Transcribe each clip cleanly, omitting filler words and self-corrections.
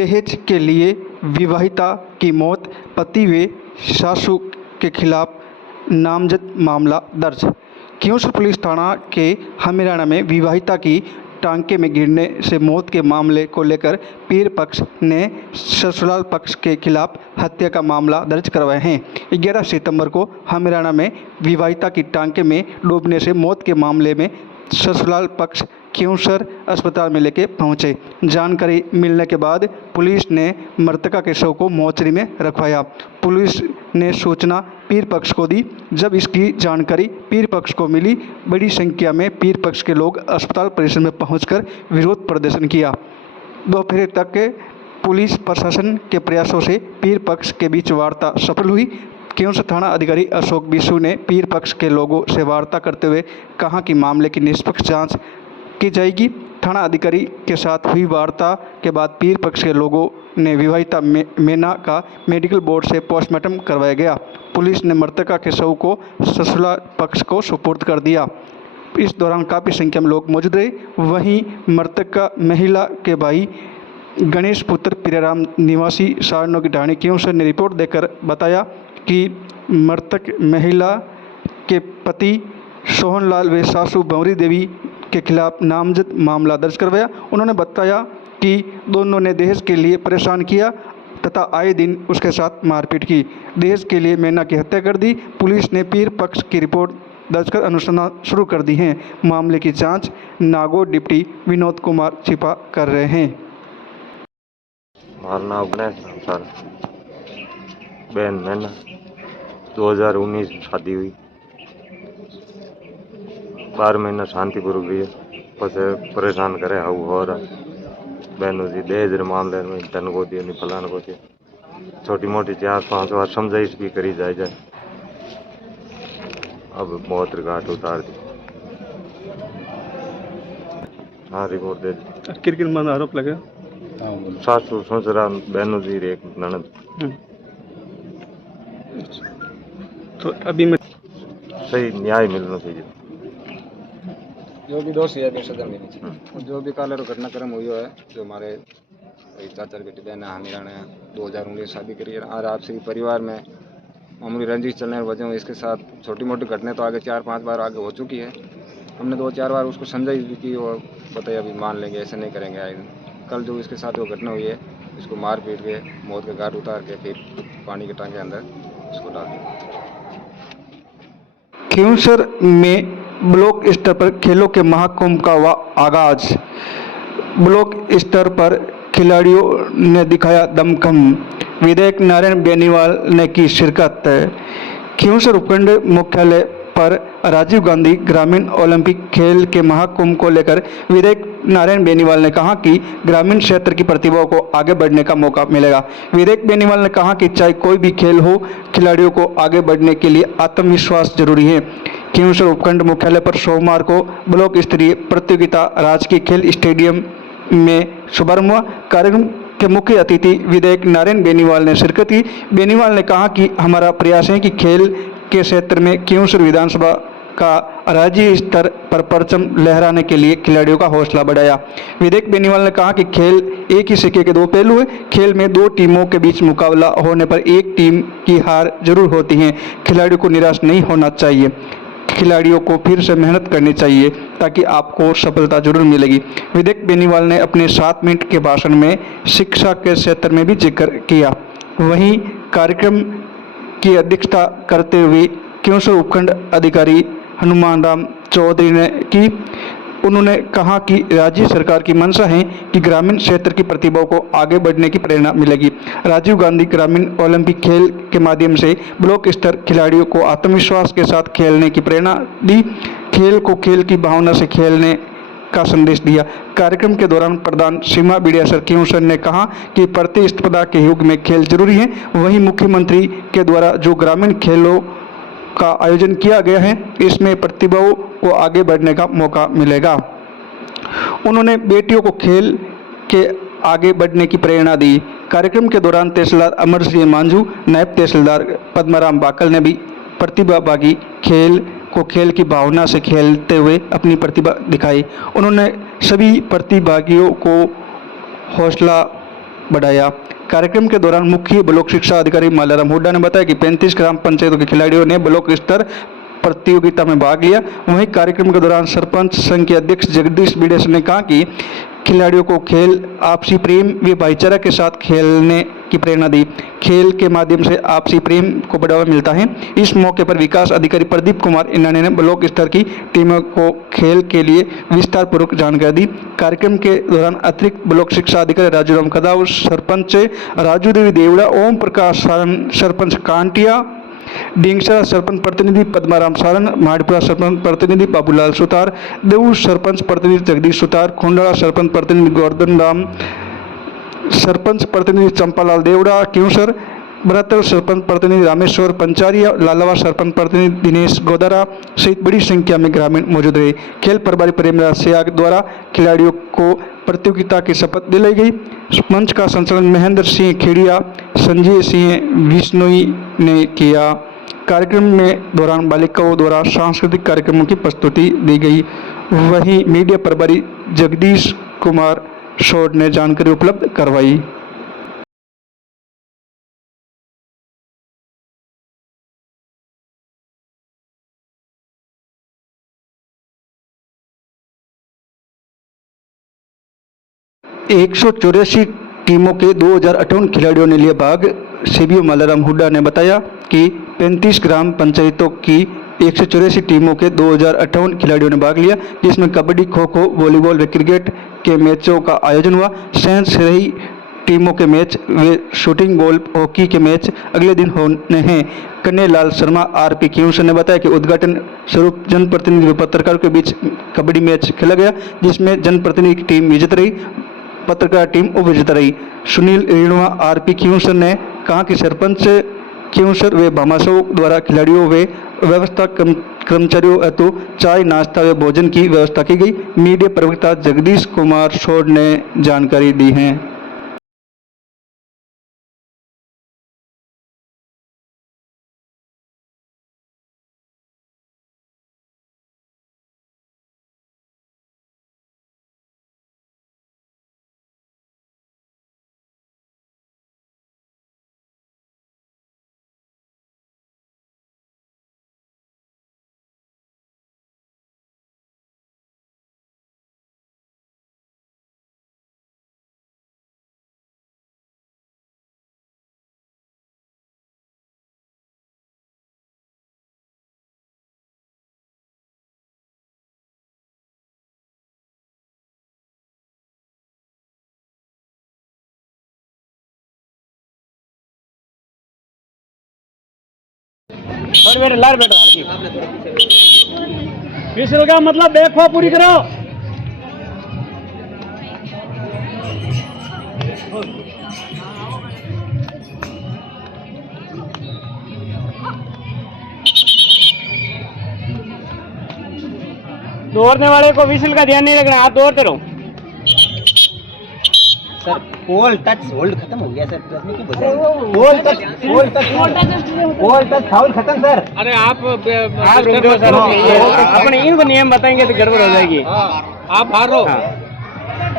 दहेज के लिए विवाहिता की मौत, पति व सासू के खिलाफ नामजद मामला दर्ज। क्योंसर पुलिस थाना के हमीराना में विवाहिता की टांके में गिरने से मौत के मामले को लेकर पीर पक्ष ने ससुराल पक्ष के खिलाफ हत्या का मामला दर्ज करवाए हैं। 11 सितंबर को हमीराना में विवाहिता की टांके में डूबने से मौत के मामले में ससुराल पक्ष क्योंसर अस्पताल में लेके पहुंचे। जानकारी मिलने के बाद पुलिस ने मृतका के शव को मोर्चरी में रखवाया। पुलिस ने सूचना पीर पक्ष को दी। जब इसकी जानकारी पीर पक्ष को मिली, बड़ी संख्या में पीर पक्ष के लोग अस्पताल परिसर में पहुंचकर विरोध प्रदर्शन किया। दोपहर तक के पुलिस प्रशासन के प्रयासों से पीर पक्ष के बीच वार्ता सफल हुई। क्योंसर थाना अधिकारी अशोक बिशु ने पीर पक्ष के लोगों से वार्ता करते हुए कहा कि मामले की निष्पक्ष जांच की जाएगी। थाना अधिकारी के साथ हुई वार्ता के बाद पीर पक्ष के लोगों ने विवाहिता मेना का मेडिकल बोर्ड से पोस्टमार्टम करवाया गया। पुलिस ने मृतका के शव को ससुराल पक्ष को सुपुर्द कर दिया। इस दौरान काफ़ी संख्या में लोग मौजूद रहे। वहीं मृतका महिला के भाई गणेश पुत्र प्रियराम निवासी सारनों की ढाणी क्योंसर ने रिपोर्ट देकर बताया कि मृतक महिला के पति सोहनलाल व सासू भंवरी देवी के खिलाफ नामजद मामला दर्ज करवाया। उन्होंने बताया कि दोनों ने दहेज के लिए परेशान किया तथा आए दिन उसके साथ मारपीट की। दहेज के लिए मेना की हत्या कर दी। पुलिस ने पीर पक्ष की रिपोर्ट दर्ज कर अनुसंधान शुरू कर दी है। मामले की जांच नागौर डिप्टी विनोद कुमार छिपा कर रहे हैं। हमारा नाम गणेश सर, बहन मैना 2019 शादी हुई, 12 महीना शांतिपूर्वक रही, बस परेशान करे हाउ हो रहा बहनों जी दहेज मामले में धन को दिए नहीं फलान को दिए, छोटी मोटी 4-5 बार समझाइश भी करी जाए। अब बहुत घाट उतार दी। हाँ रिपोर्ट दे दी। किन मन आरोप लगे? सासू ससुरा बहनों जी एक ननद। तो अभी मैं सही न्याय मिलना चाहिए। जो भी दोषी है सजा मिलनी चाहिए। जो भी काले घटनाक्रम हुई है, जो हमारे चाचा बेटी बहन हमीराना 2019 शादी करी है, और आपसी परिवार में मामूली रंजिश चलने की वजह इसके साथ छोटी मोटी घटनाएं तो आगे 4-5 बार आगे हो चुकी है। हमने 2-4 बार उसको समझाई भी की और बताया अभी मान लेंगे, ऐसे नहीं करेंगे आए। कल जो इसके साथ वो घटना हुई है, इसको मार पीट के मौत के घाट उतार के फिर पानी के टांके अंदर इसको डाल दिया। क्योंसर में ब्लॉक स्तर पर खेलों के महाकुंभ का आगाज। ब्लॉक स्तर पर खिलाड़ियों ने दिखाया दमखम। विधायक नारायण बेनीवाल ने की शिरकत। क्योंसर उपखंड मुख्यालय पर राजीव गांधी ग्रामीण ओलंपिक खेल के महाकुंभ को लेकर विधायक नारायण बेनीवाल ने कहा कि ग्रामीण क्षेत्र की प्रतिभाओं को आगे बढ़ने का मौका मिलेगा। विधायक बेनीवाल ने कहा कि चाहे कोई भी खेल हो, खिलाड़ियों को आगे बढ़ने के लिए आत्मविश्वास जरूरी है। क्योंसर उपखंड मुख्यालय पर सोमवार को ब्लॉक स्तरीय प्रतियोगिता राजकीय खेल स्टेडियम में शुभारंभ हुआ। कार्यक्रम के मुख्य अतिथि विधायक नारायण बेनीवाल ने शिरकत की। बेनीवाल ने कहा कि हमारा प्रयास है कि खेल के क्षेत्र में क्योंसर विधानसभा का राज्य स्तर पर परचम लहराने के लिए खिलाड़ियों का हौसला बढ़ाया। विधायक बेनीवाल ने कहा कि खेल एक ही सिक्के के दो पहलू है। खेल में 2 टीमों के बीच मुकाबला होने पर एक टीम की हार जरूर होती है। खिलाड़ियों को निराश नहीं होना चाहिए। खिलाड़ियों को फिर से मेहनत करनी चाहिए ताकि आपको सफलता जरूर मिलेगी। विधायक बेनीवाल ने अपने 7 मिनट के भाषण में शिक्षा के क्षेत्र में भी जिक्र किया। वहीं कार्यक्रम की अध्यक्षता करते हुए क्योंसर उपखंड अधिकारी हनुमान राम चौधरी ने की। उन्होंने कहा कि राज्य सरकार की मंशा है कि ग्रामीण क्षेत्र की प्रतिभाओं को आगे बढ़ने की प्रेरणा मिलेगी। राजीव गांधी ग्रामीण ओलंपिक खेल के माध्यम से ब्लॉक स्तर खिलाड़ियों को आत्मविश्वास के साथ खेलने की प्रेरणा दी। खेल को खेल की भावना से खेलने का संदेश दिया। कार्यक्रम के दौरान प्रधान सीमा बिडियासर क्योंसर ने कहा कि प्रतिस्पर्धा के युग में खेल जरूरी है। वहीं मुख्यमंत्री के द्वारा जो ग्रामीण खेलों का आयोजन किया गया है, इसमें प्रतिभाओं को आगे बढ़ने का मौका मिलेगा। उन्होंने बेटियों को खेल के आगे बढ़ने की प्रेरणा दी। कार्यक्रम के दौरान तहसीलदार अमर सिंह मांझू, नायब तहसीलदार पद्माराम बाकल ने भी प्रतिभागी खेल को खेल की भावना से खेलते हुए अपनी प्रतिभा दिखाई। उन्होंने सभी प्रतिभागियों को हौसला बढ़ाया। कार्यक्रम के दौरान मुख्य ब्लॉक शिक्षा अधिकारी मालाराम हुड्डा ने बताया कि 35 ग्राम पंचायतों के खिलाड़ियों ने ब्लॉक स्तर प्रतियोगिता में भाग लिया। वहीं कार्यक्रम के दौरान सरपंच संघ के अध्यक्ष जगदीश बिडेश ने कहा कि खिलाड़ियों को खेल आपसी प्रेम व भाईचारा के साथ खेलने की प्रेरणा दी। खेल के माध्यम से आपसी प्रेम को बढ़ावा मिलता है। इस मौके पर विकास अधिकारी प्रदीप कुमार इनानी ने ब्लॉक स्तर की टीमों को खेल के लिए विस्तार पूर्वक जानकारी दी। कार्यक्रम के दौरान अतिरिक्त ब्लॉक शिक्षा अधिकारी राजूराम कदाव, सरपंच राजू देवी देवड़ा, ओम प्रकाश सारण, सरपंच कांटिया, डिंगसरा सरपंच प्रतिनिधि पद्माराम सारण, माड़पुरा सरपंच प्रतिनिधि बाबूलाल सुतार, देऊ सरपंच प्रतिनिधि जगदीश सुतार, खोंडाला सरपंच प्रतिनिधि गोवर्धन राम, सरपंच प्रतिनिधि चंपालाल देवड़ा, क्यूसर बहत्तर सरपंच प्रतिनिधि रामेश्वर पंचारिया, लालावा सरपंच प्रतिनिधि दिनेश गोदारा सहित बड़ी संख्या में ग्रामीण मौजूद रहे। खेल प्रभारी प्रेमराज सियाग द्वारा खिलाड़ियों को प्रतियोगिता की शपथ दिलाई गई। मंच का संचालन महेंद्र सिंह खेड़िया, संजय सिंह विश्नोई ने किया। कार्यक्रम में दौरान बालिकाओं द्वारा सांस्कृतिक कार्यक्रमों की प्रस्तुति दी गई। वहीं मीडिया प्रभारी जगदीश कुमार शोर ने जानकारी उपलब्ध करवाई। एक 184 टीमों के 2058 खिलाड़ियों ने लिया भाग। सीबीओ मालाराम हुड्डा ने बताया कि 35 ग्राम पंचायतों की 184 टीमों के 2058 खिलाड़ियों ने भाग लिया, जिसमें कबड्डी, खो खो, वॉलीबॉल व क्रिकेट के मैचों का आयोजन हुआ। सहज से रही टीमों के मैच व शूटिंग बॉल हॉकी के मैच अगले दिन होने हैं। कन्हैयालाल शर्मा आरपी क्यूसर ने बताया कि उद्घाटन स्वरूप जनप्रतिनिधि व पत्रकारों के बीच कबड्डी मैच खेला गया, जिसमें जनप्रतिनिधि की टीम विजेता रही, पत्रकार टीम उपविजेता रही। सुनील रेणुआ आरपी क्यूसर ने कहा कि सरपंच क्यूसर व भामाशाह द्वारा खिलाड़ियों व व्यवस्था कर्मचारियों हेतु चाय, नाश्ता व भोजन की व्यवस्था की गई। मीडिया प्रवक्ता जगदीश कुमार शोर ने जानकारी दी है। लार बैठो विशल का मतलब देखो पूरी करो। दौड़ने वाले को विशल का ध्यान नहीं रखना, आप दौड़ते रहो। सर पोल टच होल्ड खत्म हो गया सर, प्लस में क्यों बचा? पोल टच फाउल खत्म सर। अरे आप रुक जाओ सर, अपने इनको नियम बताएंगे तो गड़बड़ हो जाएगी। आप हार रहो,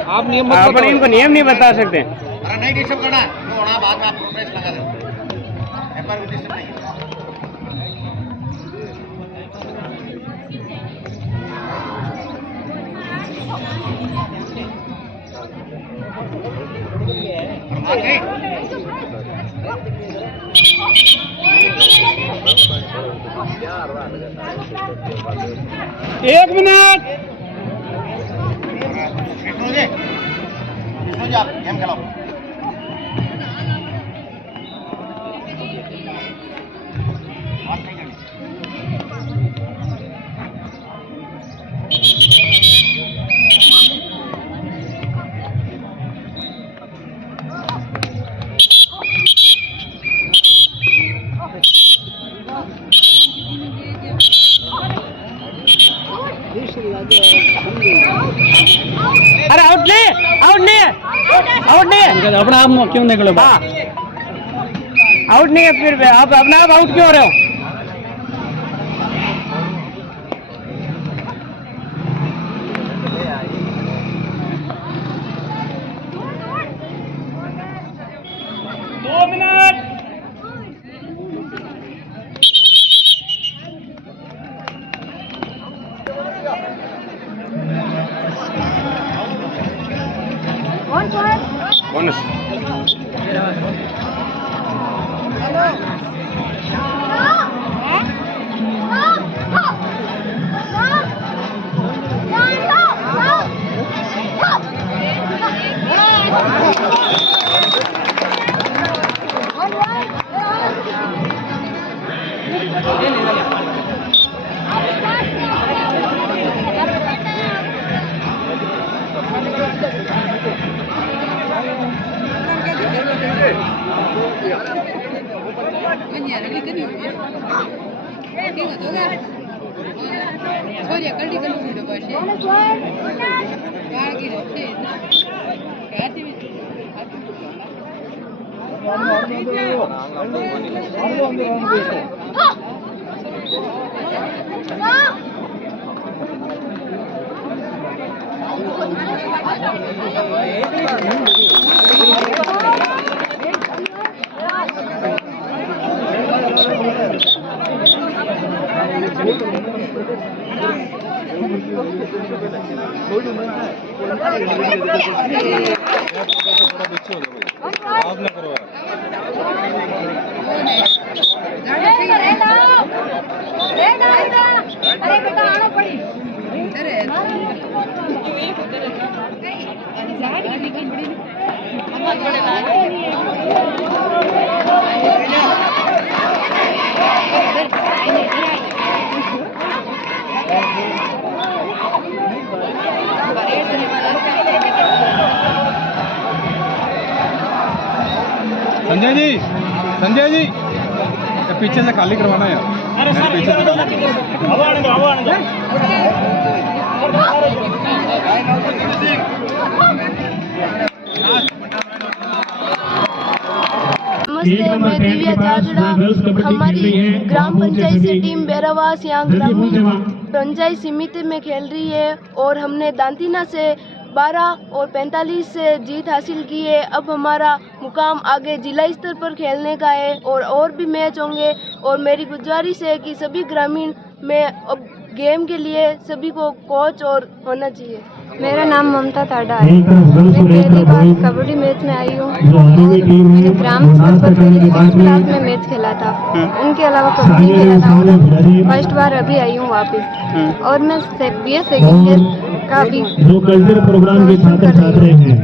आप नियम अपने इनको नियम नहीं बता सकते। अरे नहीं डिस्टर्ब करना है, बाद में आप प्रोग्रेस लगा देते, एम्पायर को डिस्टर्ब नहीं। एक मिनट विष्णु जी आप गेम खेलाओ। अरे आउट नहीं अपना आप क्यों निकलो? आउट नहीं है, फिर आप अपना आप आउट क्यों हो रहे हो? संजय जी पीछे से खाली करवाना यार। अरे सर पीछे से नमस्ते, मैं दिव्या चाचड़ा। हमारी ग्राम पंचायत से टीम बैरावास यहाँ ग्रामीण पंचायत समिति में खेल रही है और हमने दांतीना से 12 और 45 से जीत हासिल की है। अब हमारा मुकाम आगे जिला स्तर पर खेलने का है और भी मैच होंगे और मेरी गुजारिश है कि सभी ग्रामीण में अब गेम के लिए सभी को कोच और होना चाहिए। मेरा नाम ममता ताडा है। मैं पहली बार कबड्डी मैच में आई हूँ। मैंने ग्राम स्तर पर पहले 6 क्लास में मैच खेला था, उनके अलावा कबड्डी खेला था। फर्स्ट बार अभी आई हूँ वापस और मैं BS सेकंड ईयर का भी जो कल्चर प्रोग्राम के छात्र छात्राएं हैं।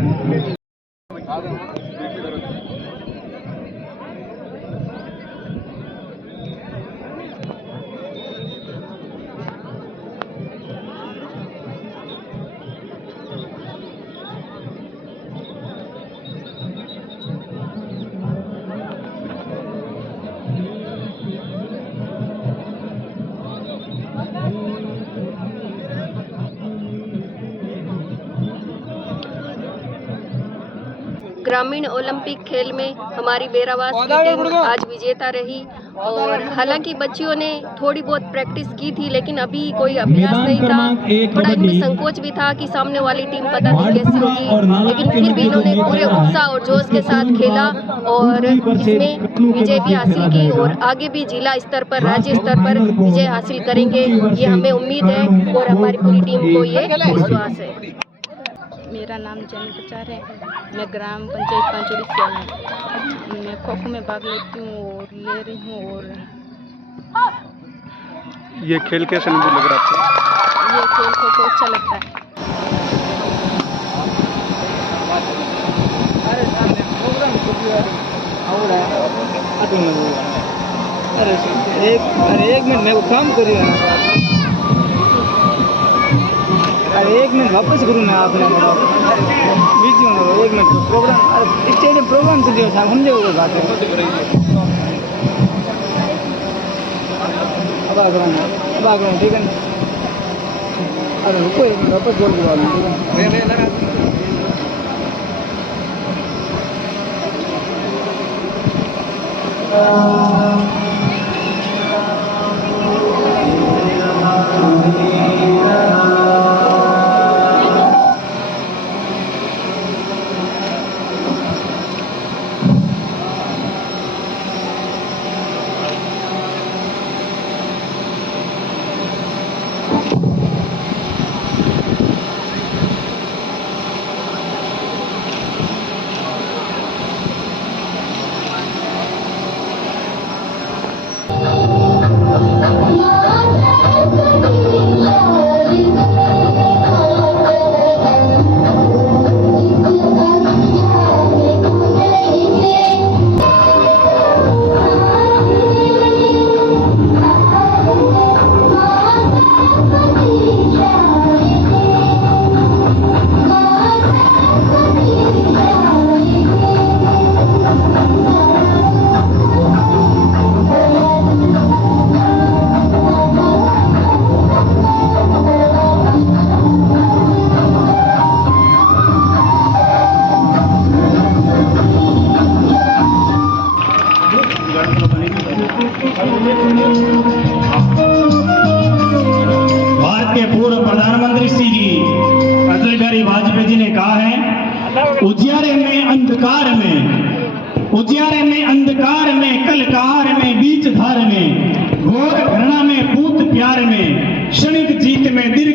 ग्रामीण ओलंपिक खेल में हमारी बैरावास की टीम आज विजेता रही और हालांकि बच्चियों ने थोड़ी बहुत प्रैक्टिस की थी लेकिन अभी कोई अभ्यास नहीं था। थोड़ा इनमें संकोच भी था कि सामने वाली टीम पता नहीं कैसी होगी, लेकिन फिर भी इन्होंने पूरे उत्साह और जोश के साथ खेला और इसमें विजय भी हासिल की और आगे भी जिला स्तर पर राज्य स्तर पर विजय हासिल करेंगे, ये हमें उम्मीद है और हमारी पूरी टीम को ये विश्वास है। मेरा नाम जैन प्रचार है। मैं ग्राम पंचायत पांचोली से हूँ। मैं खो खो में भाग लेती हूँ और ले रही हूँ। और ये खेल कैसे नहीं लग रहा आपको? ये खेल खो खो अच्छा लगता है। एक मिनट मैं काम कर रही हूँ। अरे 1 मिनट वापस करूँ मैं आपने बीच में 1 मिनट प्रोग्राम स्टेडियम प्रोग्राम से दियो साहब समझे वो बात है। अब आ गया ठीक है ना। अरे रुको 1 मिनट वापस बोल दूँगा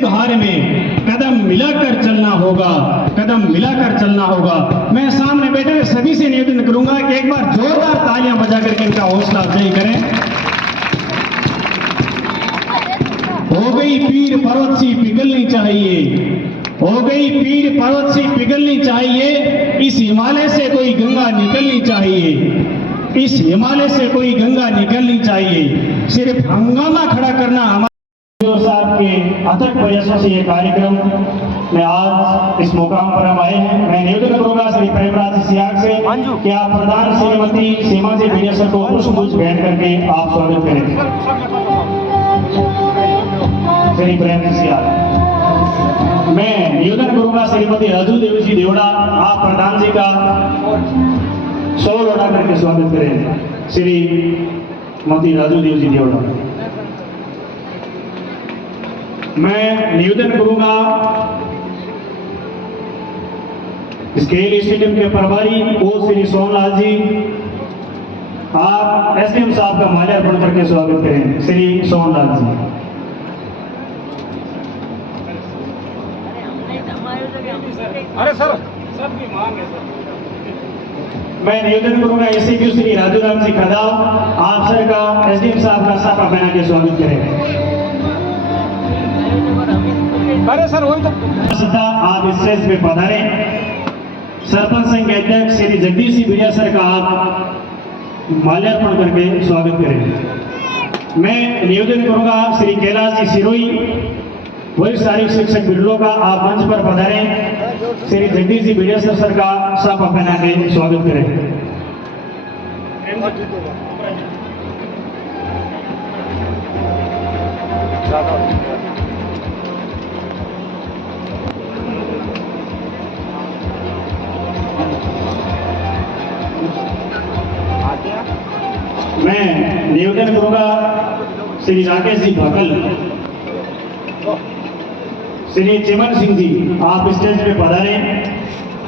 धार में कदम मिलाकर चलना होगा, कदम मिलाकर चलना होगा। मैं सामने बैठे हुए सभी से निवेदन करूंगा कि एक बार जोरदार तालियां बजा करके इनका हौसला अफजाई करें। हो गई पीर पर्वत सी पिघलनी चाहिए, हो गई पीर पर्वत सी पिघलनी चाहिए, इस हिमालय से कोई गंगा निकलनी चाहिए, इस हिमालय से कोई गंगा निकलनी चाहिए। सिर्फ हंगामा खड़ा करना हमारे साहब के अथक प्रयासों से ये कार्यक्रम में आज इस मुकाम पर हम आए हैं। मैं निवेदन करूंगा श्री प्रेमराज सियाग से कि आप प्रधान श्रीमती सीमा जी मीडिया सर को पुष्पगुच्छ भेंट करके आप स्वागत करें। श्री प्रेम सियाग। मैं निवेदन करूंगा श्रीमती राजू देवी जी देवड़ा, आप प्रधान जी का शॉल उड़ा करके स्वागत करें। श्रीमती राजू देवी जी देवड़ा। मैं निवेदन करूंगा स्केल स्टेडियम के प्रभारी ओ श्री सोनलाल जी, आप एसडीएम साहब का माल्यार्पण करके स्वागत करें। श्री सोनलाल जी। अरे सर सबकी मांग है सर। मैं निवेदन करूंगा एससीपी श्री राजूराम जी खदाव, आप सर का एसडीएम साहब का साफा पहना के स्वागत करें। अरे सर वही तो सदा आप स्टेज पे पधारे। सरपंच संघ के अध्यक्ष श्री जगदीश सिंह बिड़िया सर का आप माल्यार्पण करके स्वागत करें। मैं निवेदन करूंगा श्री कैलाश जी सिरोही, वरिष्ठ शारीरिक शिक्षक बिरलो का आप मंच पर पधारें। श्री जगदीश जी बिड़िया सर का साफा पहना के स्वागत करें। मैं निवेदन करूंगा श्री राकेश जी भगल, श्री चिमन सिंह जी आप स्टेज पे पधारे।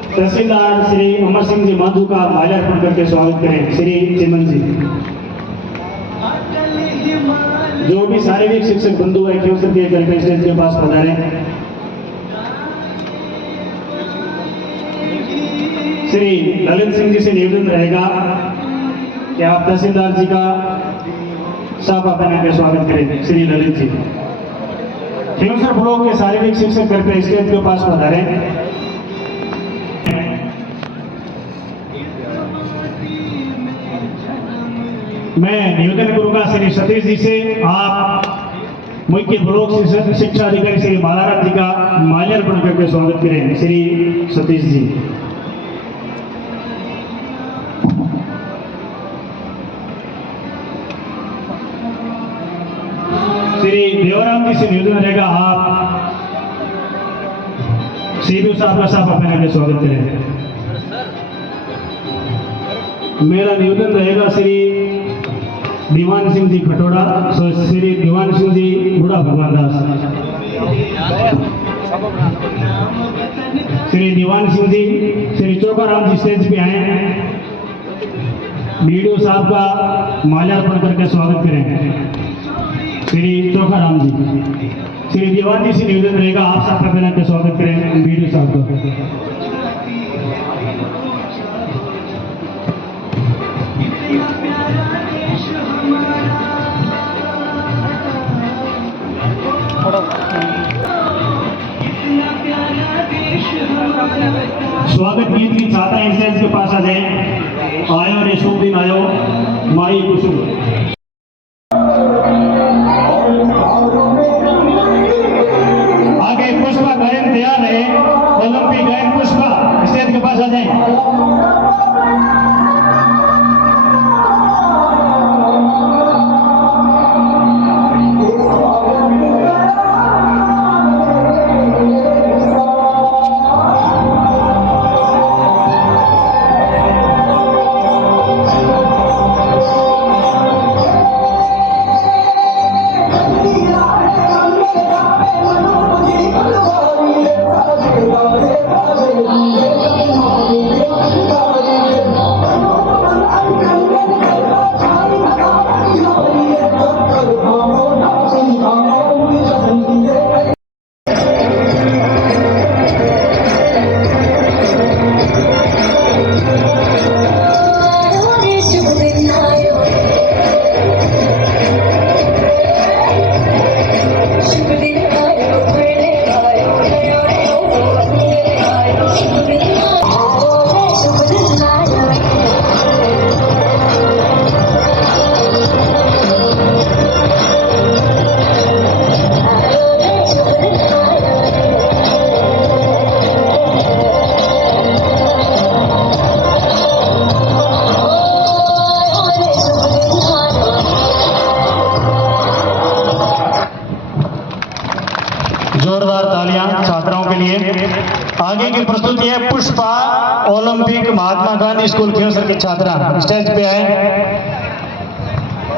तहसीलदार श्री अमर सिंह जी माधु का माल्यार्पण करके स्वागत करें। श्री चिमन जी। जो भी शारीरिक शिक्षक बंधु है क्यों सके करके स्टेज के पास पधारे। श्री ललित सिंह जी से निवेदन रहेगा कि आप तहसीलदार जी का साफा पहना के स्वागत करें। श्री ललित जी। खिलौसर ब्लॉक के शारीरिक शिक्षक करके स्टेज के पास पधारे। मैं निवेदन करूंगा श्री सतीश जी से आप मुख्य ब्लॉक शिक्षा अधिकारी श्री बालाराम जी का माल्यार्पण करके स्वागत करें। श्री सतीश जी। श्री देवराम जी से निवेदन रहेगा आप सीधू साहब का साफा पहना के स्वागत करें। मेरा निवेदन रहेगा श्री दीवान सिंह जी खटोड़ा, श्री दीवान सिंह जी बूढ़ा भगवान दास, श्री दीवान सिंह जी, श्री चोकाराम जी स्टेज पे आए। बीडीओ साहब का माल्यार्पण करके स्वागत करें। श्री चोखाराम जी। श्री दीवान जी से निवेदन रहेगा आप साफा पहना के स्वागत करें बीडीओ साहब का। स्वागत गीत की छात्रा स्टेज के पास आ जाए। आयो रे शुभ दिन आयो माई कुसुम। आगे पुष्पा गायन तैयार है। ओलंपिक गायन पुष्पा स्टेज के पास आ जाए। तालियां छात्राओं के लिए। आगे की प्रस्तुति है पुष्पा, ओलंपिक महात्मा गांधी स्कूल खियोसर की छात्रा, स्टेज पे आए।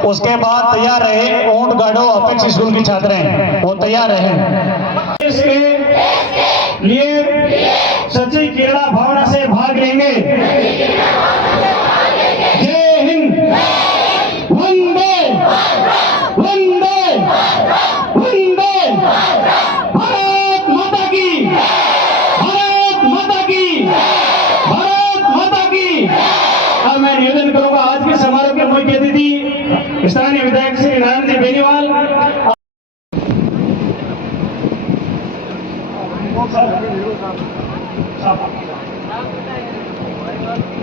उसके बाद तैयार रहे ऊंट गाड़ो अपेक्स स्कूल की छात्राएं, वो तैयार रहे। इसके लिए सच्ची क्रीड़ा भावना से भाग लेंगे। जय हिंद, वंदे वंदे वंदे, भारत माता की, भारत माता की, भारत माता की। अब मैं निवेदन करूंगा आज के समारोह के मुख्य अतिथि स्थानीय विधायक श्री नारायण जी बेनीवाल।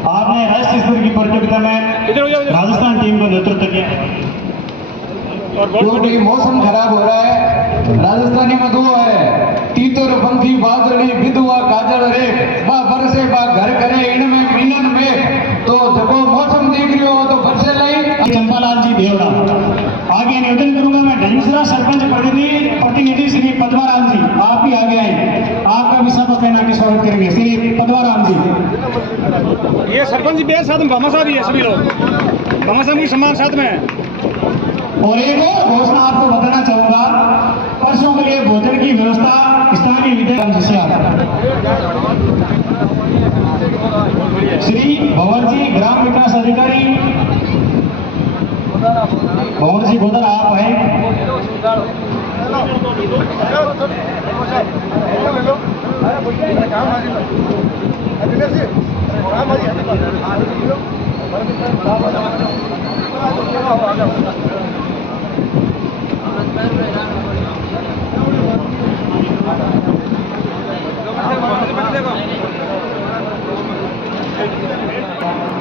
आपने राष्ट्रीय स्तर की प्रतियोगिता में राजस्थान टीम को नेतृत्व किया। क्योंकि मौसम खराब हो रहा है, राजस्थानी में दो है, तीतर पंथी बादली विधवा काजल रे, बा बरसे बा घर करे इनमें मिलन में, तो देखो मौसम देख रही हो तो बरसे लाई। चंपालाल जी देवड़ा। आगे निवेदन करूंगा मैं ढंगसरा सरपंच प्रतिनिधि श्री पद्माराम जी, आप भी आगे आए, आपका भी सब पहना के स्वागत करेंगे श्री पद्माराम जी। ये सरपंच जी बेहद साथ भामाशाह भी है, सभी लोग भामाशाह भी समान साथ में है। और एक और घोषणा आपको बताना चाहूंगा, परसों के लिए भोजन की व्यवस्था स्थानीय विधायक श्री भवन जी, ग्राम विकास अधिकारी भवन जी गोदर, आप आए।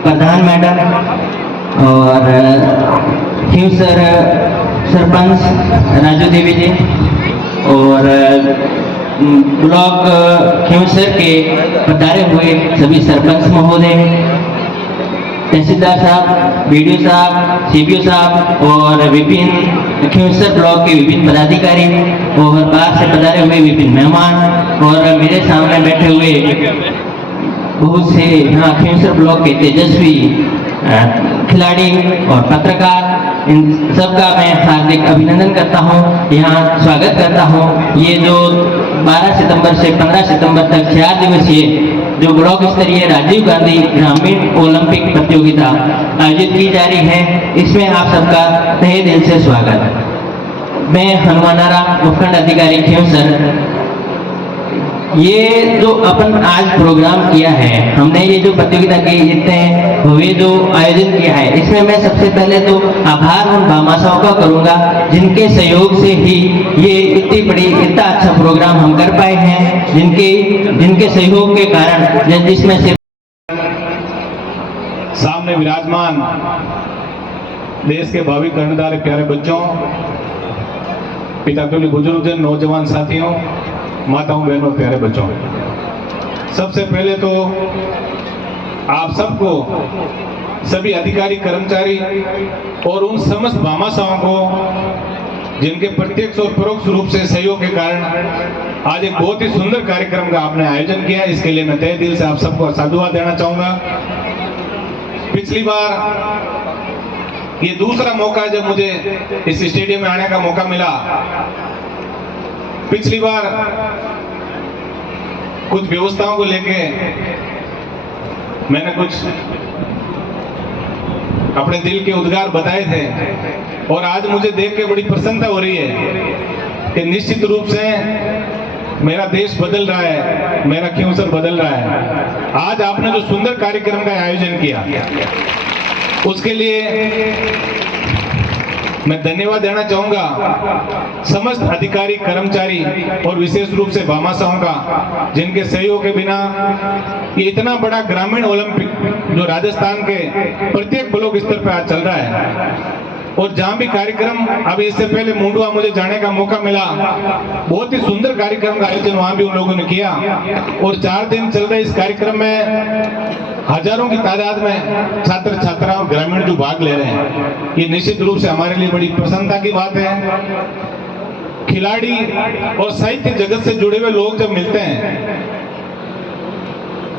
प्रधान मैडम और खियोसर सरपंच राजू देवी जी और ब्लॉक खियोसर के पधारे हुए सभी सरपंच महोदय, तहसीलदार साहब, बीडीओ साहब, सीबीओ साहब और विभिन्न खियोसर ब्लॉक के विभिन्न पदाधिकारी और बाहर से पधारे हुए विभिन्न मेहमान और मेरे सामने बैठे हुए बहुत से यहाँ खियोसर ब्लॉक के तेजस्वी खिलाड़ी और पत्रकार, इन सबका मैं हार्दिक अभिनंदन करता हूँ, यहाँ स्वागत करता हूँ। ये जो 12 सितंबर से 15 सितंबर तक 4 दिवसीय जो ब्लॉक स्तरीय राजीव गांधी ग्रामीण ओलंपिक प्रतियोगिता आयोजित की जा रही है, इसमें आप सबका तहे दिल से स्वागत। मैं हनुमानारा उपखंड अधिकारी खियोसर। ये जो अपन आज प्रोग्राम किया है, हमने ये जो प्रतियोगिता की इतने भव्य जो आयोजन किया है, इसमें मैं सबसे पहले तो आभार उन भामाशाहों का करूंगा जिनके सहयोग से ही ये इतना अच्छा प्रोग्राम हम कर पाए हैं, जिनके सहयोग के कारण, जिसमें से सामने विराजमान देश के भावी कर्णधार प्यारे बच्चों, पिता के बुजुर्ग, नौजवान साथियों, माताओं, बहनों, प्यारे बच्चों, सबसे पहले तो आप सबको, सभी अधिकारी, कर्मचारी और उन समस्त भामाशाहों को जिनके प्रत्यक्ष और परोक्ष रूप से सहयोग के कारण आज एक बहुत ही सुंदर कार्यक्रम का आपने आयोजन किया, इसके लिए मैं तहे दिल से आप सबको साधुवाद देना चाहूंगा। पिछली बार ये दूसरा मौका है जब मुझे इस स्टेडियम में आने का मौका मिला। पिछली बार कुछ व्यवस्थाओं को लेके मैंने कुछ अपने दिल के उद्गार बताए थे और आज मुझे देख के बड़ी प्रसन्नता हो रही है कि निश्चित रूप से मेरा देश बदल रहा है, मेरा खियोसर बदल रहा है। आज आपने जो सुंदर कार्यक्रम का आयोजन किया उसके लिए मैं धन्यवाद देना चाहूंगा समस्त अधिकारी, कर्मचारी और विशेष रूप से भामाशाहों का, जिनके सहयोग के बिना ये इतना बड़ा ग्रामीण ओलंपिक जो राजस्थान के प्रत्येक ब्लॉक स्तर पर आज चल रहा है और जहां भी कार्यक्रम, अभी इससे पहले मुंडवा मुझे जाने का मौका मिला, बहुत ही सुंदर कार्यक्रम का आयोजन वहां भी उन लोगों ने किया और 4 दिन चल रहे इस कार्यक्रम में हजारों की तादाद में छात्र छात्राओं ग्रामीण जो भाग ले रहे हैं, ये निश्चित रूप से हमारे लिए बड़ी प्रसन्नता की बात है। खिलाड़ी और साहित्य जगत से जुड़े हुए लोग जब मिलते हैं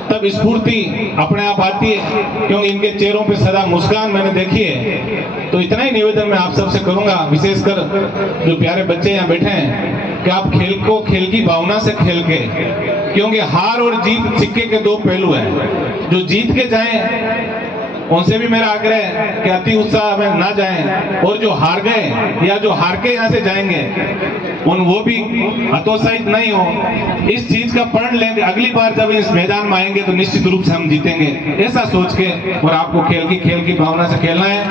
तब स्फूर्ति अपने आप आती है, क्योंकि इनके चेहरों पे सदा मुस्कान मैंने देखी है। तो इतना ही निवेदन मैं आप सबसे करूंगा, विशेषकर जो प्यारे बच्चे यहाँ बैठे हैं, कि आप खेल को खेल की भावना से खेल के, क्योंकि हार और जीत सिक्के के दो पहलू हैं। जो जीत के जाएं उनसे भी मेरा आग्रह है कि अति उत्साह में ना जाएं, और जो हार गए या जो हार के यहाँ से जाएंगे वो भी हतोत्साहित नहीं हो, इस चीज का प्रण लेंगे। अगली बार जब इस मैदान में आएंगे तो निश्चित रूप से हम जीतेंगे, ऐसा सोच के। और आपको खेल की भावना से खेलना है।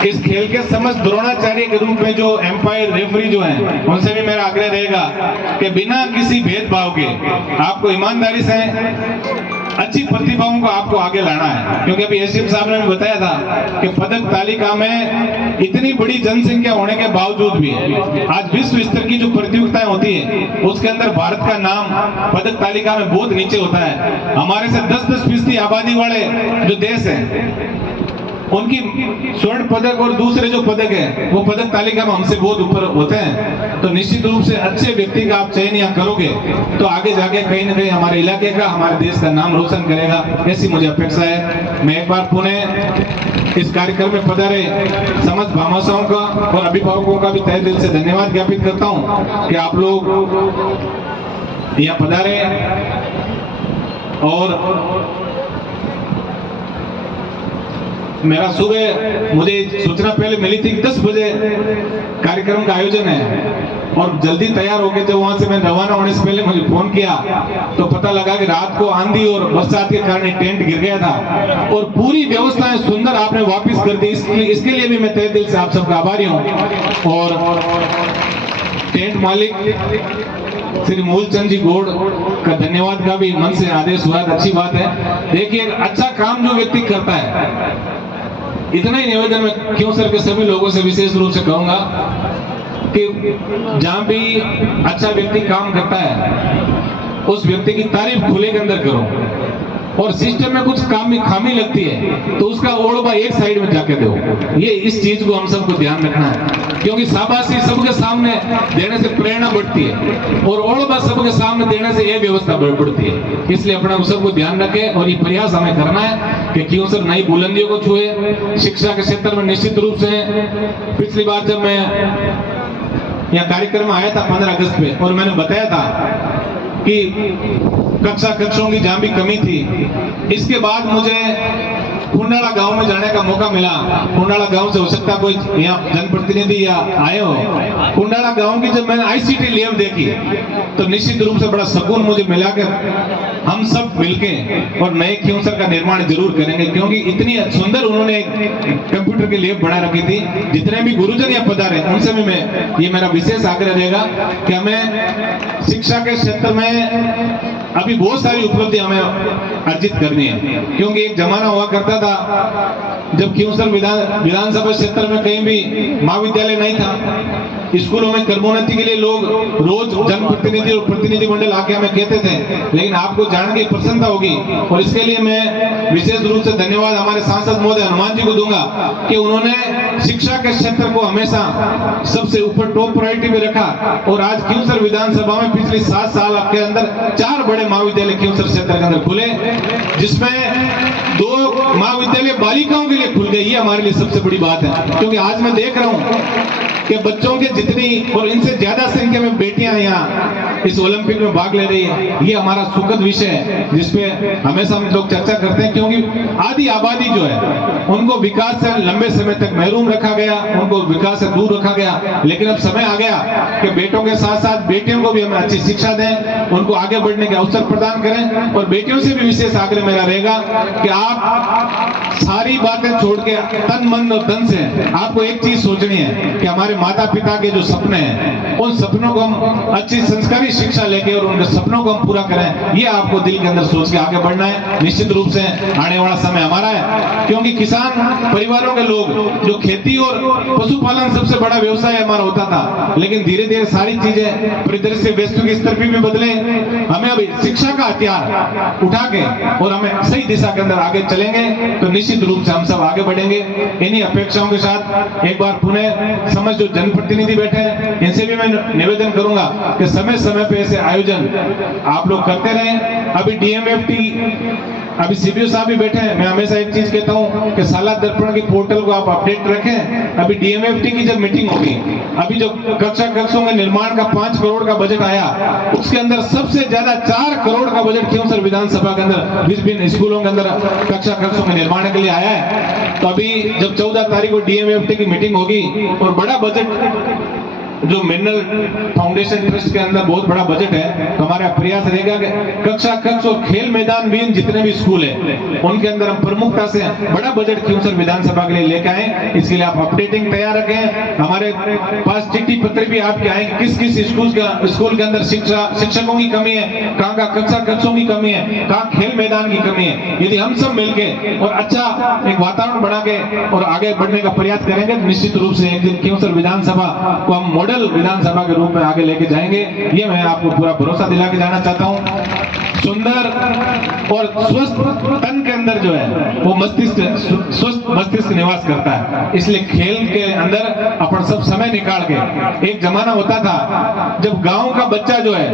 इस खेल के समस्त द्रोणाचार्य के रूप में जो एम्पायर रेफरी जो हैं, उनसे भी मेरा आग्रह रहेगा कि बिना किसी भेदभाव के आपको ईमानदारी से अच्छी प्रतिभाओं को आपको आगे लाना है। क्योंकि अभी एसडीएम साहब ने बताया था कि पदक तालिका में इतनी बड़ी जनसंख्या होने के बावजूद भी आज विश्व स्तर की जो प्रतियोगिताएं होती है उसके अंदर भारत का नाम पदक तालिका में बहुत नीचे होता है। हमारे से 10-10% आबादी वाले जो देश हैं उनकी स्वर्ण पदक और दूसरे जो पदक है वो पदक तालिका में हमसे बहुत ऊपर होते हैं। तो निश्चित रूप से अच्छे व्यक्ति का आप चयन यहाँ करोगे तो आगे जाके कहीं ना कहीं हमारे इलाके का, हमारे देश का नाम रोशन करेगा, ऐसी मुझे अपेक्षा है। मैं एक बार पुनः इस कार्यक्रम में पधारे समस्त भामाशाहों का और अभिभावकों का भी तहे दिल से धन्यवाद ज्ञापित करता हूँ कि आप लोग यहाँ पधारे। और मेरा सुबह मुझे सूचना पहले मिली थी कि 10 बजे कार्यक्रम का आयोजन है, और जल्दी तैयार होके जब वहां से मैं रवाना होने से पहले मुझे फोन किया तो पता लगा कि रात को आंधी और बरसात के कारण टेंट गिर गया था, और पूरी व्यवस्थाएं सुंदर आपने वापस कर दी। इसके लिए भी मैं तहे दिल से आप सबका आभारी हूँ। और टेंट मालिक श्री मूलचंद जी गौड़ का धन्यवाद का भी मन से आदेश हुआ, अच्छी बात है। देखिए, अच्छा काम जो व्यक्ति करता है, इतना ही निवेदन मैं क्यों सर के सभी लोगों से विशेष रूप से कहूंगा कि जहां भी अच्छा व्यक्ति काम करता है उस व्यक्ति की तारीफ खुले के अंदर करो, और सिस्टम में कुछ काम में खामी लगती है तो उसका ओढ़वा एक साइड में जाके दो। ये इस चीज को हम सबको ध्यान रखना है, क्योंकि शाबाशी सबके सामने देने से प्रेरणा बढ़ती है और ओढ़वा सबके सामने देने से यह व्यवस्था बढ़ती है। इसलिए अपना सबको ध्यान रखें और ये प्रयास हमें करना है कि क्यों सर नई बुलंदियों को छुए। शिक्षा के क्षेत्र में निश्चित रूप से पिछली बार जब मैं यहाँ कार्यक्रम में आया था 15 अगस्त पे, और मैंने बताया था कि कक्षाओं की जहां भी कमी थी, इसके बाद मुझे कुंडाला गांव में जाने का मौका मिला। कुंडाला गांव से हो सकता कोई यहाँ जनप्रतिनिधि या आए हो। कुंडाला गांव की जब मैंने आईसीटी लैब देखी तो निश्चित रूप से बड़ा सुकून मुझे मिला कि हम सब मिलके और नए क्यूंसर का निर्माण जरूर करेंगे, क्योंकि इतनी सुंदर उन्होंने कंप्यूटर की लैब बना रखी थी। जितने भी गुरुजन यहाँ पधारे उनसे भी ये मेरा विशेष आग्रह रहेगा कि हमें शिक्षा के क्षेत्र में अभी बहुत सारी उपलब्धि हमें अर्जित करनी है। क्योंकि एक जमाना हुआ करता था जब क्यूंसर विधानसभा क्षेत्र में कहीं भी महाविद्यालय नहीं था, स्कूलों में कर्मोन्नति के लिए लोग रोज जनप्रतिनिधि और प्रतिनिधि मंडल आके हमें कहते थे, लेकिन आपको जान के प्रसन्नता होगी। और इसके लिए मैं विशेष रूप से धन्यवाद हमारे सांसद महोदय हनुमान जी को दूंगा कि उन्होंने शिक्षा के क्षेत्र को हमेशा सबसे ऊपर टॉप प्रायोरिटी में रखा। और आज क्यूंसर विधानसभा में पिछले 7 साल के अंदर 4 बड़े महाविद्यालय क्यूंसर क्षेत्र के अंदर खुले, जिसमें 2 महाविद्यालय बालिकाओं के लिए खुल गए। ये हमारे लिए सबसे बड़ी बात है, क्योंकि आज मैं देख रहा हूँ कि बच्चों के जितनी और इनसे ज्यादा संख्या में बेटियां यहाँ इस ओलंपिक में भाग ले रही है, ये हमारा सुखद विषय है जिसपे हमेशा हम लोग चर्चा करते हैं। क्योंकि आधी आबादी जो है उनको विकास से लंबे समय तक महरूम रखा गया, उनको विकास से दूर रखा गया। लेकिन अब समय आ गया कि बेटों के साथ साथ बेटियों को भी हमें अच्छी शिक्षा दें, उनको आगे बढ़ने के अवसर प्रदान करें। और बेटियों से भी विशेष आग्रह मेरा रहेगा कि आप सारी बातें छोड़ के तन मन और धन से आपको एक चीज सोचनी है कि हमारे माता पिता के जो सपने हैं उन सपनों को हम अच्छी संस्कारी सरकारी शिक्षा लेके और उनके सपनों को हम पूरा करें, ये आपको दिल के अंदर सोच के आगे बढ़ना है। निश्चित रूप से आने वाला समय हमारा है, क्योंकि किसान परिवारों के लोग जो खेती और पशुपालन सबसे बड़ा व्यवसाय हमारा होता था, लेकिन धीरे धीरे सारी चीजें परिदृश्य वैश्विक स्तर पर भी बदले। हमें अभी शिक्षा का हथियार उठा के और हमें सही दिशा के अंदर आगे चलेंगे तो निश्चित रूप से हम सब आगे बढ़ेंगे। इन्हीं अपेक्षाओं के साथ एक बार पुनः समझ जो जनप्रतिनिधि बैठे हैं, इनसे भी मैं निवेदन करूंगा कि समय समय पे ऐसे आयोजन आप लोग करते रहें। अभी DMFT अभी CBO साहब भी बैठे हैं। मैं हमेशा एक चीज कहता हूं कि साला दर्पण की पोर्टल को आप अपडेट रखें। अभी DMFT की जब मीटिंग होगी, अभी जो कक्षों में निर्माण का 5 करोड़ का बजट आया, उसके अंदर सबसे ज्यादा 4 करोड़ का बजट खींवसर विधानसभा के अंदर विभिन्न स्कूलों के अंदर कक्षों में निर्माण के लिए आया है। तो अभी जब 14 तारीख को DMFT की मीटिंग होगी और बड़ा बजट जो मिनरल फाउंडेशन ट्रस्ट के अंदर बहुत बड़ा बजट है, तो हमारा प्रयास रहेगा कि कक्ष और खेल मैदान भी जितने भी स्कूल है उनके अंदर हम प्रमुखता से बड़ा बजट खींवसर विधानसभा के लिए लेकर आए। इसके लिए आप अपडेटिंग तैयार रखें। हमारे पास चिट्ठी पत्र भी आपके आएंगे, किस किस स्कूल के अंदर शिक्षकों की कमी है, कहाँ कक्षों की कमी है, कहाँ खेल मैदान की कमी है। यदि हम सब मिलके और अच्छा एक वातावरण बना के और आगे बढ़ने का प्रयास करेंगे तो निश्चित रूप से एक दिन खींवसर विधानसभा को हम मॉडल विधानसभा के रूप में आगे लेके जाएंगे। ये मैं आपको पूरा भरोसा दिला के जाना चाहता हूं। सुंदर और स्वस्थ तन के अंदर जो है वो स्वस्थ मस्तिष्क निवास करता है, इसलिए खेल के अंदर अपन सब समय निकाल के। एक जमाना होता था जब गांव का बच्चा जो है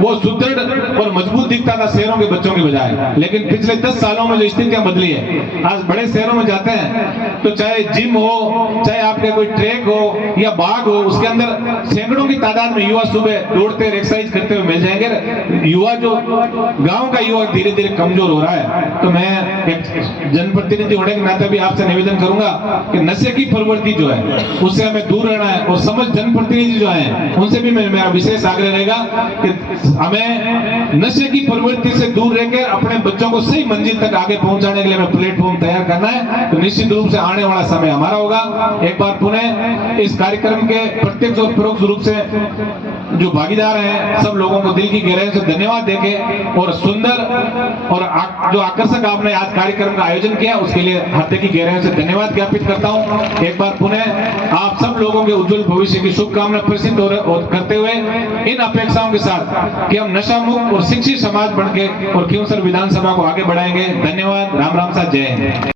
वो सुदृढ़ और मजबूत दिखता था शहरों के बच्चों की बजाय, लेकिन पिछले 10 सालों में जो स्थितियां बदली है, आज बड़े शहरों में जाते हैं तो चाहे जिम हो, चाहे आपके कोई ट्रैक हो या बाग हो, उसके अंदर सैकड़ों की तादाद में युवा सुबह दौड़ते एक्सरसाइज करते हुए मिल जाएंगे। युवा जो गांव का युवा धीरे धीरे कमजोर हो रहा है। तो मैं एक जनप्रतिनिधि होने के नाते भी आपसे निवेदन करूंगा कि नशे की प्रवृत्ति जो है उससे हमें दूर रहना है, और समझ जनप्रतिनिधि जो है उनसे भी मेरा विशेष आग्रह रहेगा कि हमें नशे की प्रवृत्ति से दूर रहकर अपने बच्चों को सही मंजिल तक आगे पहुंचाने के लिए हमें प्लेटफॉर्म तैयार करना है। तो निश्चित रूप से आने वाला समय हमारा होगा। एक बार पुनः इस कार्यक्रम के प्रत्यक्ष और परोक्ष रूप से जो भागीदार हैं सब लोगों को दिल की गहराई से धन्यवाद देके और सुंदर और जो आकर्षक आपने आज कार्यक्रम का आयोजन किया उसके लिए हृदय की गहराई से धन्यवाद ज्ञापित करता हूं। एक बार पुनः आप सब लोगों के उज्जवल भविष्य की शुभकामना प्रसिद्ध करते हुए इन अपेक्षाओं के साथ कि हम नशा मुक्त और शिक्षित समाज बन के और खींवसर विधानसभा को आगे बढ़ाएंगे। धन्यवाद। राम राम सा जय हिंद।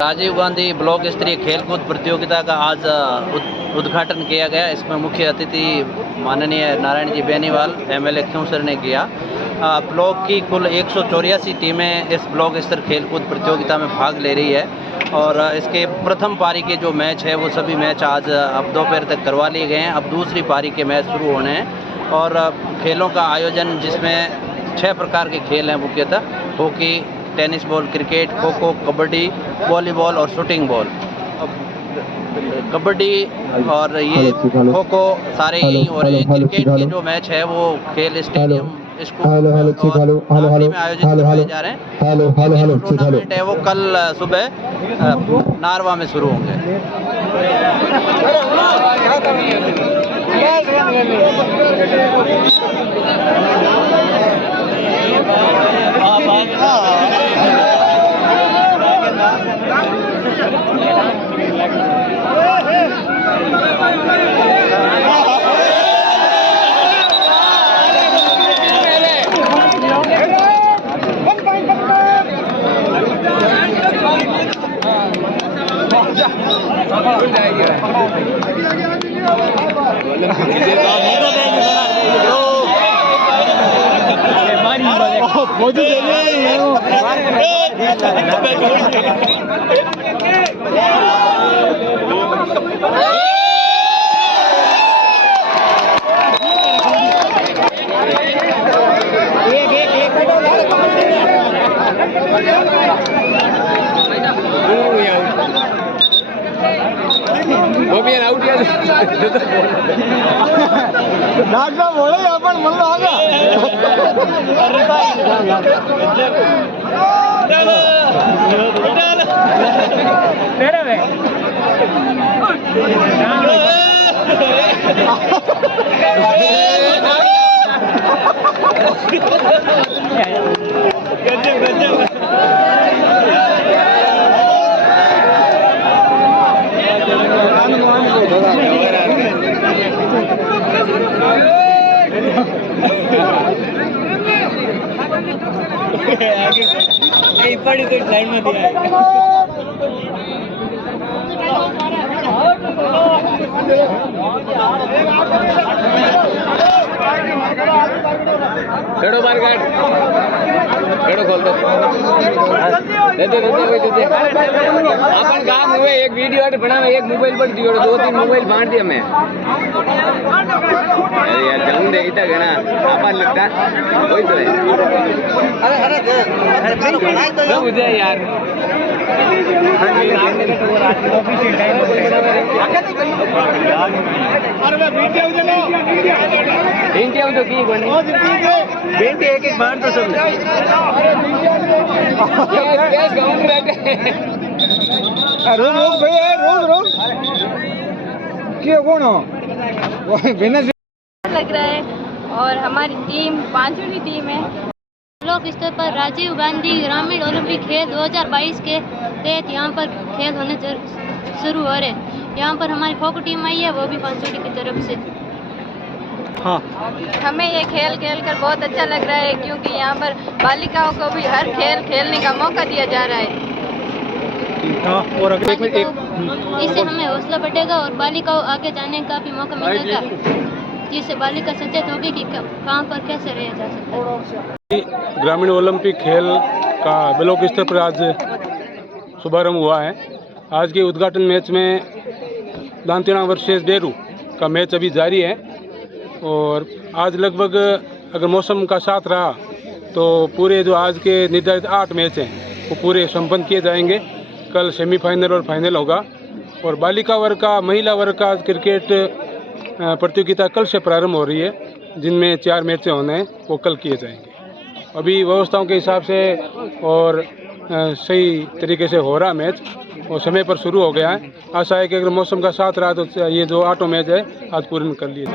राजीव गांधी ब्लॉक स्तरीय खेलकूद प्रतियोगिता का आज उद्घाटन किया गया। इसमें मुख्य अतिथि माननीय नारायण जी बेनीवाल MLA खींवसर ने किया। ब्लॉक की कुल 184 टीमें इस ब्लॉक स्तर खेलकूद प्रतियोगिता में भाग ले रही है और इसके प्रथम पारी के जो मैच है वो सभी मैच आज अब दोपहर तक करवा लिए गए हैं। अब दूसरी पारी के मैच शुरू होने हैं और खेलों का आयोजन जिसमें 6 प्रकार के खेल हैं मुख्यतः hockey, tennis ball, cricket, kho kho, kabaddi, volleyball और शूटिंग बॉल। कबड्डी और ये खो खो सारे यही हो रहे हैं। क्रिकेट के जो मैच है वो खेल स्टेडियम स्कूल हेलो हेलो ठीक हेलो हेलो हेलो में आयोजित हेलो करवाए हेलो जा रहे हैं। हेलो हेलो हेलो जो ठीक हेलो टूर्नामेंट है वो कल सुबह नारवा में शुरू होंगे। वो भी आउट किया डॉक्टर बोले अपन मन आगा तेरे में पड़ी तो साइड में दिया हेडो बार गार्ड हेडो खोल दो दे अपन काम हुए एक वीडियो आट बना एक मोबाइल पर दियो 2-3 मोबाइल बांट दिया मैं अरे यार जाऊं दे इतना गना अपन लगता वही तो है अरे सब हो जाए यार तो की बेंटी एक बार तो सब लग रहा है और हमारी टीम 5वीं टीम है। ब्लॉक स्तर पर राजीव गांधी ग्रामीण ओलंपिक खेल 2022 के तहत यहाँ पर खेल होने शुरू हो रहे हैं। यहाँ पर हमारी खो खो टीम आई है, वो भी 5वीं की तरफ से। हाँ हमें ये खेल खेल कर बहुत अच्छा लग रहा है, क्योंकि यहाँ पर बालिकाओं को भी हर खेल खेलने का मौका दिया जा रहा है। और इससे हमें हौसला बढ़ेगा और बालिकाओं आगे जाने का भी मौका मिलेगा, जिससे बालिका सचेत होगी कि कहाँ पर कैसे रहा जा सकता है। ग्रामीण ओलंपिक खेल का ब्लॉक स्तर पर आज शुभारंभ हुआ है। आज के उद्घाटन मैच में दांतीना वर्सेस डेरू का मैच अभी जारी है और आज लगभग अगर मौसम का साथ रहा तो पूरे जो आज के निर्धारित 8 मैच हैं वो पूरे संपन्न किए जाएंगे। कल सेमीफाइनल और फाइनल होगा और बालिका वर्ग का महिला वर्ग का क्रिकेट प्रतियोगिता कल से प्रारंभ हो रही है, जिनमें 4 मैच होने हैं वो कल किए जाएंगे। अभी व्यवस्थाओं के हिसाब से और सही तरीके से हो रहा मैच और समय पर शुरू हो गया है। आशा है कि अगर मौसम का साथ रहा तो ये जो 8 मैच है आज पूर्ण कर लिए